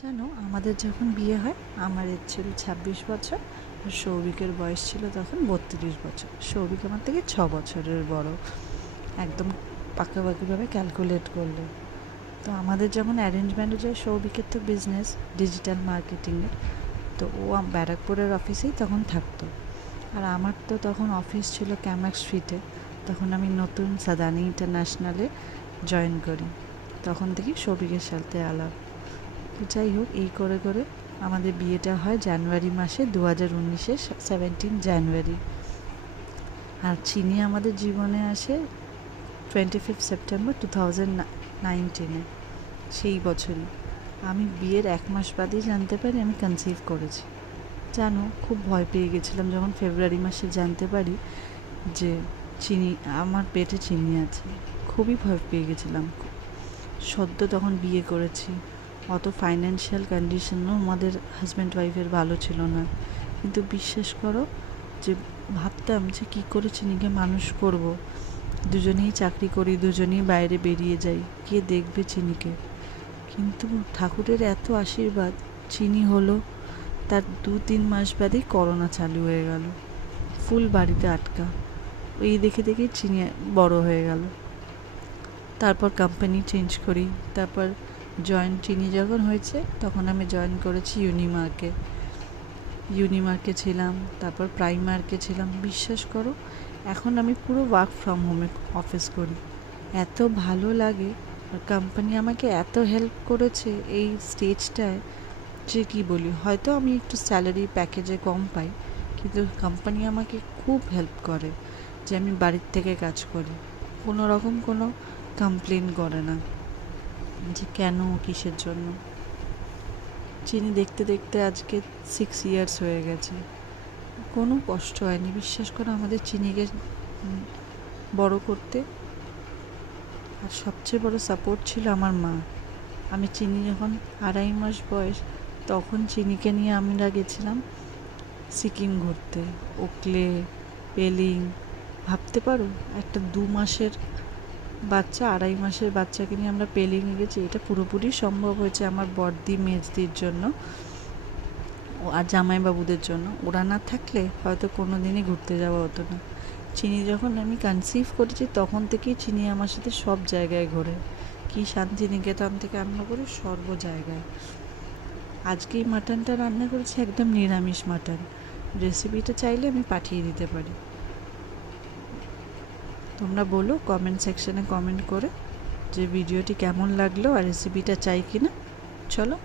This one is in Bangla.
জানো, আমাদের যখন বিয়ে হয় আমার এজ ছিল ২৬ বছর আর সৌভিকের বয়স ছিল তখন ৩২ বছর। সৌভিক আমার থেকে ৬ বছরের বড়, একদম পাকাপাকিভাবে ক্যালকুলেট করলে। তো আমাদের যখন অ্যারেঞ্জ ম্যারেজ হয়, সৌভিকের তো বিজনেস ডিজিটাল মার্কেটিংয়ের, তো ও ব্যারাকপুরের অফিসেই তখন থাকতো। আর আমার তো তখন অফিস ছিল ক্যামাক স্ট্রিটে। তখন আমি নতুন সাদানি ইন্টারন্যাশনালে জয়েন করি, তখন থেকেই সৌভিকের সাথে আলাপ। তো যাই হোক, এই করে করে আমাদের বিয়েটা হয় জানুয়ারি মাসে 2019-এর 17 জানুয়ারি। আর চিনি আমাদের জীবনে আসে 25 সেপ্টেম্বর 2019-এ, সেই বছরই। আমি বিয়ের 1 মাস বাদেই জানতে পারি আমি কনসিভ করেছি। জানো, খুব ভয় পেয়ে গেছিলাম যখন ফেব্রুয়ারি মাসে জানতে পারি যে চিনি আমার পেটে চিনি আছে। খুবই ভয় পেয়ে গেছিলাম। সদ্য তখন বিয়ে করেছি, অত ফাইন্যান্সিয়াল কন্ডিশনও আমাদের হাজব্যান্ড ওয়াইফের ভালো ছিল না। কিন্তু বিশ্বাস করো যে ভাবতাম যে কী করে চিনিকে মানুষ করব। দুজনেই চাকরি করি, দুজনেই বাইরে বেরিয়ে যাই, কে দেখবে চিনিকে। কিন্তু ঠাকুরের এত আশীর্বাদ, চিনি হলো। তার 2-3 মাস বাদেই করোনা চালু হয়ে গেল, ফুল বাড়িতে আটকা। এই দেখে দেখেই চিনি বড় হয়ে গেল। তারপর কোম্পানি চেঞ্জ করি, তারপর চিনি যখন হয়েছে তখন আমি জয়েন করেছি ইউনিমার্কে ছিলাম, তারপর প্রাইমার্কে ছিলাম। বিশ্বাস করো, এখন আমি পুরো ওয়ার্ক ফ্রম হোমে অফিস করি। এত ভালো লাগে, আর কোম্পানি আমাকে এত হেল্প করেছে এই স্টেজটায় যে কী বলি। হয়তো আমি একটু স্যালারি প্যাকেজে কম পাই, কিন্তু কোম্পানি আমাকে খুব হেল্প করে যে আমি বাড়ির থেকে কাজ করি। কোনো রকম কোনো কমপ্লেন করে না যে কেন, কিসের জন্য। চিনি দেখতে দেখতে আজকে 6 ইয়ার্স হয়ে গেছে, কোনো কষ্ট হয়নি। বিশ্বাস করো, আমাদের চিনিকে বড় করতে। আর সবচেয়ে বড় সাপোর্ট ছিল আমার মা। আমি চিনি যখন 2.5 মাস বয়স, তখন চিনিকে নিয়ে আমরা গেছিলাম সিকিম ঘুরতে, ওকলে, পেলিং। ভাবতে পারো, একটা 2 মাসের বাচ্চা, 2.5 মাসের বাচ্চাকে নিয়ে আমরা পেলিংয়ে গেছি। এটা পুরোপুরি সম্ভব হয়েছে আমার বড়দি মেজদির জন্য আর জামাইবাবুদের জন্য। ওরা না থাকলে হয়তো কোনো দিনই ঘুরতে যাওয়া হতো না। চিনি যখন আমি কনসিভ করেছি তখন থেকেই চিনি আমার সাথে সব জায়গায় ঘোরে, কি শান্তিনিকেতন থেকে আরম্ভ করে সর্ব জায়গায়। আজকে এই মাটনটা রান্না করেছি একদম নিরামিষ মাটন। রেসিপিটা চাইলে আমি পাঠিয়ে দিতে পারি। তোমরা বলো কমেন্ট সেকশনে কমেন্ট করে যে ভিডিওটি কেমন লাগলো আর রেসিপিটা চাই কিনা। চলো।